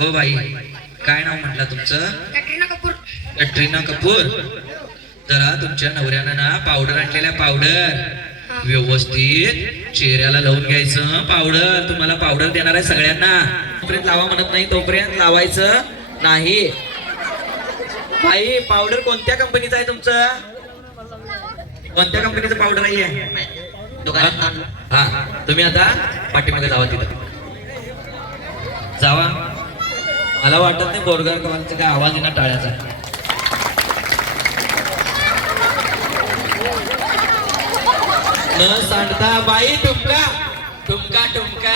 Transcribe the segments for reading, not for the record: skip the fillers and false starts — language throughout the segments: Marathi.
हो बाई, काय नाव म्हटलं तुमचं? कटरीना कपूर. कटरीना कपूर. जरा तुमच्या नवऱ्यानं ना पावडर आणलेल्या, पावडर व्यवस्थित चेहऱ्याला लावून घ्यायचं. पावडर तुम्हाला पावडर देणार आहे सगळ्यांना. तोपर्यंत लावा म्हणत नाही, तोपर्यंत लावायचं नाही. बाई, पावडर कोणत्या कंपनीचं आहे तुमचं? कोणत्या कंपनीचं पावडर आहे? दुकानात. हा, तुम्ही आता पाठीमागे जावा, तिथं जावा. मला वाटत नाही बोरगार कमालचा काय आवाज येणार टाळ्याचा. न सांडता बाई, टुमका टुमका टुमका.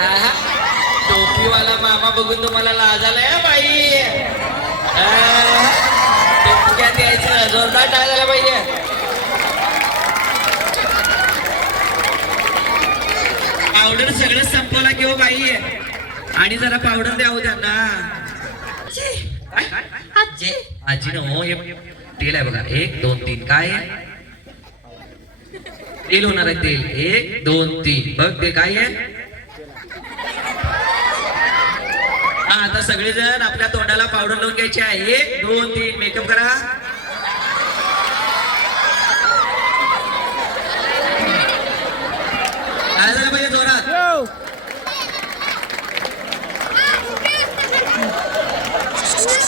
आहा, टोपीवाला मामा बघून तुम्हाला लाज आलाय बाई. टुमक्यात यायचं, जोरदार टाळ झाला पाहिजे. पावडर सगळं संपवला की हो बाई, आणि जरा पावडर द्यावं त्यांना. आजी आजी नो, हे तेल आहे बघा. 1 2 3 काय तेल होणार आहे? तेल 1 2 3 बघ, ते काय आहे? हा, आता सगळेजण आपल्या तोंडाला पावडर लावून घ्यायची आहे. 1 2 3 मेकअप करा.